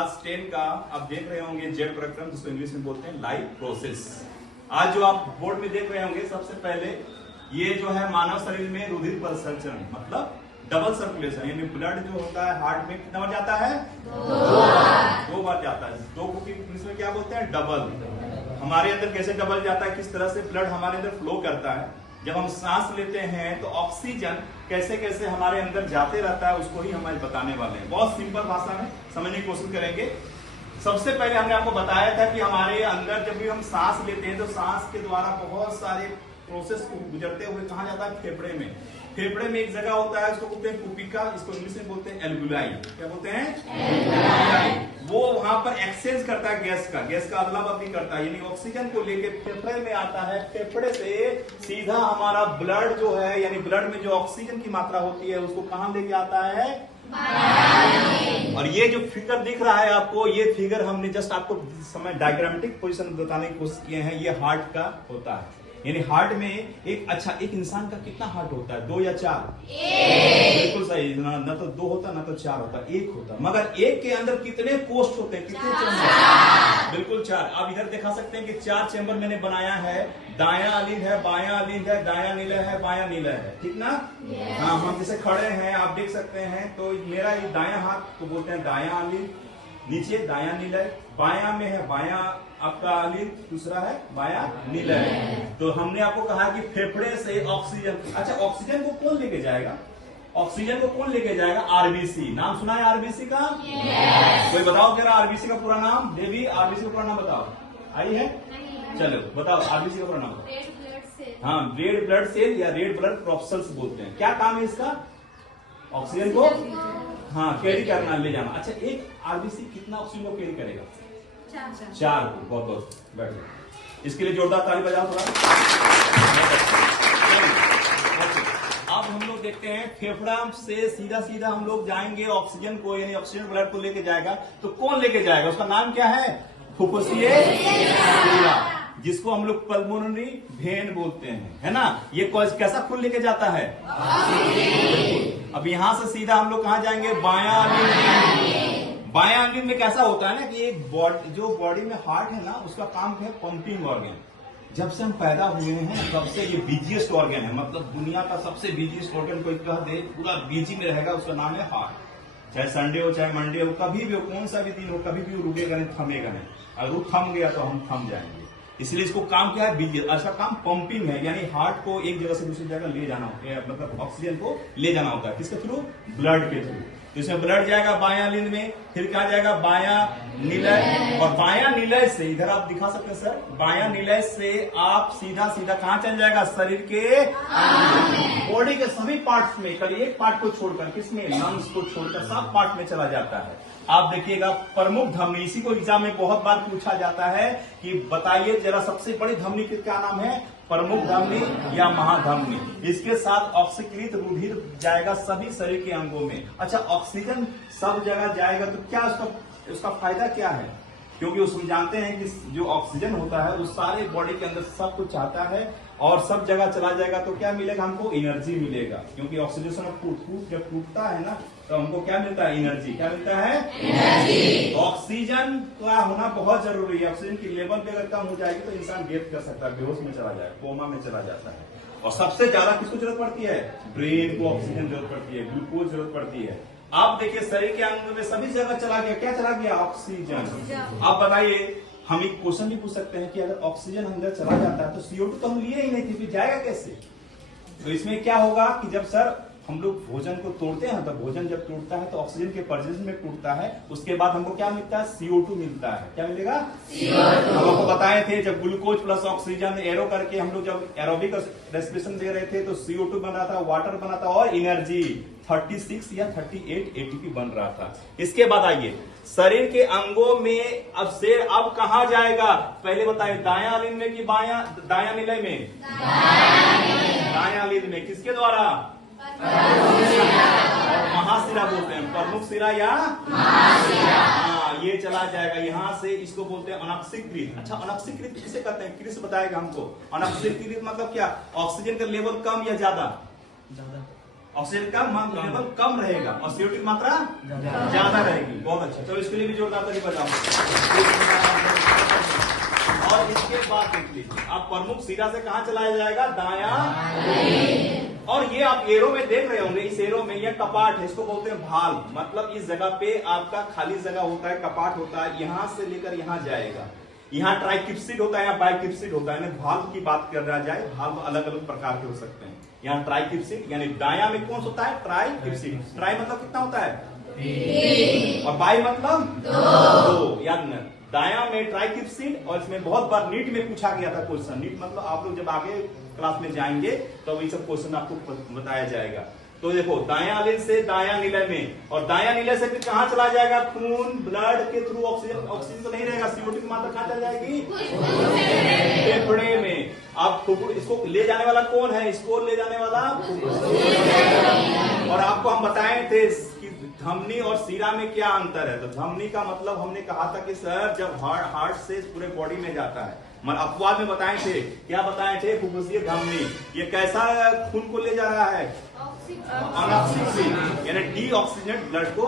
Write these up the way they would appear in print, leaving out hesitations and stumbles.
Class 10 का आप देख रहे होंगे जेड प्रक्रम, जिसको इंग्लिश में बोलते हैं लाइफ प्रोसेस। आज जो आप बोर्ड में देख रहे होंगे, सबसे पहले ये जो है मानव शरीर में रुधिर परिसंचरण मतलब डबल सर्कुलेशन, यानी ब्लड जो होता है हार्ट में कितना बार जाता है? दो बार जाता है। दो को इंग्लिश में क्या बोलते हैं? डबल। हमारे अंदर कैसे डबल जाता है, किस तरह से ब्लड हमारे अंदर फ्लो करता है? जब हम सांस लेते हैं तो ऑक्सीजन कैसे कैसे हमारे अंदर जाते रहता है, उसको ही हम आज बताने वाले हैं। बहुत सिंपल भाषा में समझने की कोशिश करेंगे। सबसे पहले हमने आपको बताया था कि हमारे अंदर जब भी हम सांस लेते हैं तो सांस के द्वारा बहुत सारे प्रोसेस को गुजरते हुए कहाँ जाता है? फेफड़े में। फेफड़े में एक जगह होता है, उसको बोलते हैं कुपिका, इसको इंग्लिश में बोलते हैं एल्वुलाई। क्या बोलते हैं? एल्वुलाई। वो वहां पर एक्सचेंज करता है गैस का अदला बदली करता है, यानी ऑक्सीजन को लेके फेफड़े में आता है। फेफड़े से सीधा हमारा ब्लड जो है, यानी ब्लड में जो ऑक्सीजन की मात्रा होती है, उसको कहां लेके आता है? और ये जो फिगर दिख रहा है आपको, ये फिगर हमने जस्ट आपको समय डायग्रामेटिक पोजीशन बताने की कोशिश किए हैं। ये हार्ट का होता है, यानी हार्ट में एक इंसान का कितना हार्ट होता है? 2 या 4? बिल्कुल सही। ना तो 2 होता ना तो 4 होता, 1 होता। मगर एक के अंदर कितने कोष्ठ होते हैं? कितने चैम्बर? बिल्कुल 4। आप इधर दिखा सकते हैं कि 4 चैम्बर मैंने बनाया है। दायां अलिंद है, बायां अलिंद है, दायां निलय है, बायां निलय है, ठीक ना? हाँ, हम जैसे खड़े हैं आप देख सकते हैं, तो मेरा ये दायां हाथ को बोलते हैं दायां अलिंद, नीचे दायां निलय, बायां में है बायां आपका अलिंद, दूसरा है बायां निलय। तो हमने आपको कहा कि फेफड़े से ऑक्सीजन, अच्छा ऑक्सीजन को कौन लेके जाएगा? ऑक्सीजन को कौन लेके जाएगा? आरबीसी। नाम सुना है आरबीसी का? कोई बताओ जरा आरबीसी का पूरा नाम। देवी, आरबीसी का पूरा नाम बताओ। आई है? चलो बताओ आरबीसी का पूरा नाम। हाँ, रेड ब्लड सेल या रेड ब्लड कॉर्पस्कल्स बोलते हैं। क्या काम है इसका? ऑक्सीजन को हाँ कैरी करना, ले जाना। अच्छा, एक आरबीसी कितना ऑक्सीजन को कैरी करेगा? 4 को। बहुत बहुत बैठ, इसके लिए जोरदार ताली बजाओ थोड़ा। अब हम लोग देखते हैं फेफड़ा से सीधा सीधा हम लोग जाएंगे ऑक्सीजन को, यानी ऑक्सीजन ब्लड को लेके जाएगा। तो कौन लेके जाएगा? उसका नाम क्या है? फुफ्फुसीय सिरा, जिसको हम लोग पल्मोनरी वेन बोलते हैं, है ना? ये कैसा खून लेके जाता है? अब यहां से सीधा हम लोग कहां जाएंगे? बायां अलिंद। बायां अलिंद में कैसा होता है ना कि एक जो बॉडी में हार्ट है ना, उसका काम है पंपिंग ऑर्गन। जब से हम पैदा हुए हैं तब से ये बिजीएस्ट ऑर्गन है, मतलब दुनिया का सबसे बिजीएस्ट ऑर्गन कोई कह दे पूरा बिजी में रहेगा, उसका नाम है हार्ट। चाहे संडे हो चाहे मंडे हो, कभी भी हो, कौन सा भी दिन हो, कभी भी रुकेगा नहीं, थमेगा नहीं। अगर वो थम गया तो हम थम जाएंगे। इसलिए इसको काम क्या है? बिजी। इसका काम पंपिंग है, यानी हार्ट को एक जगह से दूसरी जगह ले जाना होता है, मतलब ऑक्सीजन को ले जाना होता है। किसके थ्रू? ब्लड के थ्रू। तो इसमें ब्लड जाएगा बायां अलिंद में, फिर क्या जाएगा? बायां निलय। और बायां निलय से इधर आप दिखा सकते हैं सर, बायां निलय से आप सीधा सीधा कहां चल जाएगा? शरीर के बॉडी के सभी पार्ट्स में, कल एक पार्ट को छोड़कर, किसमें? लंग्स को छोड़कर सब पार्ट में चला जाता है। आप देखिएगा प्रमुख धमनी, इसी को एग्जाम में बहुत बार पूछा जाता है कि बताइए जरा सबसे बड़ी धमनी का क्या नाम है? प्रमुख धमनी या महाधमनी। इसके साथ ऑक्सीकृत रुधिर जाएगा सभी शरीर के अंगों में। अच्छा, ऑक्सीजन सब जगह जाएगा तो क्या उसका फायदा क्या है? क्योंकि उसमें जानते हैं कि जो ऑक्सीजन होता है वो सारे बॉडी के अंदर सब कुछ आता है और सब जगह चला जाएगा, तो क्या मिलेगा हमको? एनर्जी मिलेगा। क्योंकि ऑक्सीडेशन ऑफ फूड जब टूटता है ना, तो हमको क्या मिलता है? एनर्जी। क्या मिलता है? एनर्जी। ऑक्सीजन का होना बहुत जरूरी है। ऑक्सीजन की लेवल भी अगर कम हो जाएगी तो इंसान डेथ कर सकता है, बेहोश में चला जाएगा, कोमा में चला जाता है। और सबसे ज्यादा किसको जरूरत पड़ती है? ब्रेन को ऑक्सीजन जरूरत पड़ती है, ग्लूकोज जरूरत पड़ती है। आप देखिए शरीर के अंग में सभी जगह चला गया, क्या चला गया? ऑक्सीजन। आप बताइए, हम एक क्वेश्चन भी पूछ सकते हैं कि अगर ऑक्सीजन अंदर चला जाता है तो CO2 तो हम लिए ही नहीं थे, फिर जाएगा कैसे? तो इसमें क्या होगा कि जब सर हम लोग भोजन को तोड़ते हैं, तो भोजन जब टूटता है तो ऑक्सीजन के प्रेजेंस में टूटता है, उसके बाद हमको क्या मिलता है? CO2 मिलता है। क्या मिलेगा? CO2। हम आपको बताए थे जब ग्लूकोज प्लस ऑक्सीजन एरो करके हम लोग जब एरोबिक रेस्पिरेशन दे रहे थे तो CO2 बन रहा था, वाटर बना था और एनर्जी 36 या 38 ATP बन रहा था। इसके बाद आइए शरीर के अंगों में अब कहां जाएगा? पहले बताइए, दायां अलिंद में कि बायां? दायां निलय में। दायां अलिंद में। किसके द्वारा? महाशिरा बोलते हैं, प्रमुख शिरा या महाशिरा। हाँ, ये चला जाएगा यहाँ से, इसको बोलते हैं अनक्सीकृत। अच्छा, अनक्सीकृत किसे कहते हैं? क्रिस बताएगा हमको। अनक्सीकृत मतलब क्या? ऑक्सीजन का लेवल कम या ज्यादा? ऑक्सीजन का लेवल कम रहेगा और CO2 की मात्रा ज्यादा रहेगी। बहुत अच्छा, चलो इसके लिए भी जोरदार ताली बजाओ। और इसके बाद देख लीजिए, आप प्रमुख सीधा से कहां चलाया जाएगा? दाया। और ये आप एरो में देख रहे होंगे, इस एरो में ये कपाट है, इसको बोलते हैं भाल। मतलब इस जगह पे आपका खाली जगह होता है, कपाट होता है, यहां से लेकर यहां जाएगा। यहाँ ट्राइकिप्सिड होता है, यहाँ बाइकिप्सिड होता है। भाल्व की बात कर रहा जाए, भाल्व अलग अलग प्रकार के हो सकते हैं। यहाँ ट्राइकिप्सिड यानी दाया में कौन होता है? ट्राइकिप्सिड। ट्राई मतलब कितना होता है? और बाई मतलब दो। यानी दाया में ट्राइकिप्सिड, और इसमें बहुत बार नीट में पूछा गया था क्वेश्चन। नीट मतलब आप लोग जब आगे क्लास में जाएंगे तो ये सब क्वेश्चन आपको बताया जाएगा। तो देखो, दाया निलय से दाया निलय में, और दाया निलय से फिर कहां चला जाएगा? खून, ब्लड के थ्रू ऑक्सीजन। ऑक्सीजन तो नहीं रहेगा, CO2 की मात्रा कहां चल जाएगी? फेफड़े में। आप इसको ले जाने वाला कौन है? इसको ले जाने वाला। और आपको हम बताए थे कि धमनी और सीरा में क्या अंतर है। तो धमनी का मतलब हमने कहा था कि सर जब हार्ट से पूरे बॉडी में जाता है, अपवाद में बताए थे। क्या बताए थे? फुफ्फुसीय धमनी। ये कैसा खून को ले जा रहा है? अनऑक्सीजन यानी डीऑक्सीजनेट ब्लड को।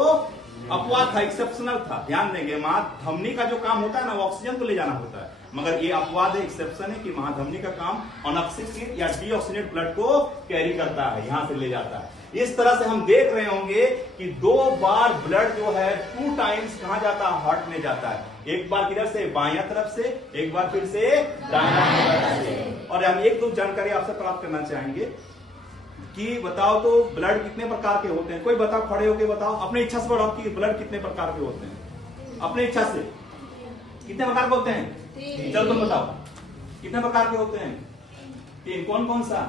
अपवाद था, एक्सेप्शनल था, ध्यान देंगे। महाधमनी का जो काम होता है ना, वो ऑक्सीजन को ले जाना होता है, मगर ये अपवाद है, एक्सेप्शन है कि महाधमनी का काम अनऑक्सीजनेट या डीऑक्सीजनेट ब्लड को कैरी करता है, यहां से ले जाता है। इस तरह से हम देख रहे होंगे कि 2 बार ब्लड जो है 2 टाइम्स कहां जाता है? हार्ट में जाता है। एक बार किधर से? बायां तरफ से, एक बार फिर से दायां तरफ से। और हम एक दो जानकारी आपसे प्राप्त करना चाहेंगे कि बताओ तो ब्लड कितने प्रकार के होते हैं? कोई बताओ, खड़े होके बताओ, अपनी इच्छा से बताओ कि ब्लड कितने प्रकार के होते हैं? अपनी इच्छा से कितने प्रकार के होते हैं? चलो तुम बताओ, कितने प्रकार के होते हैं? 3। कौन कौन सा?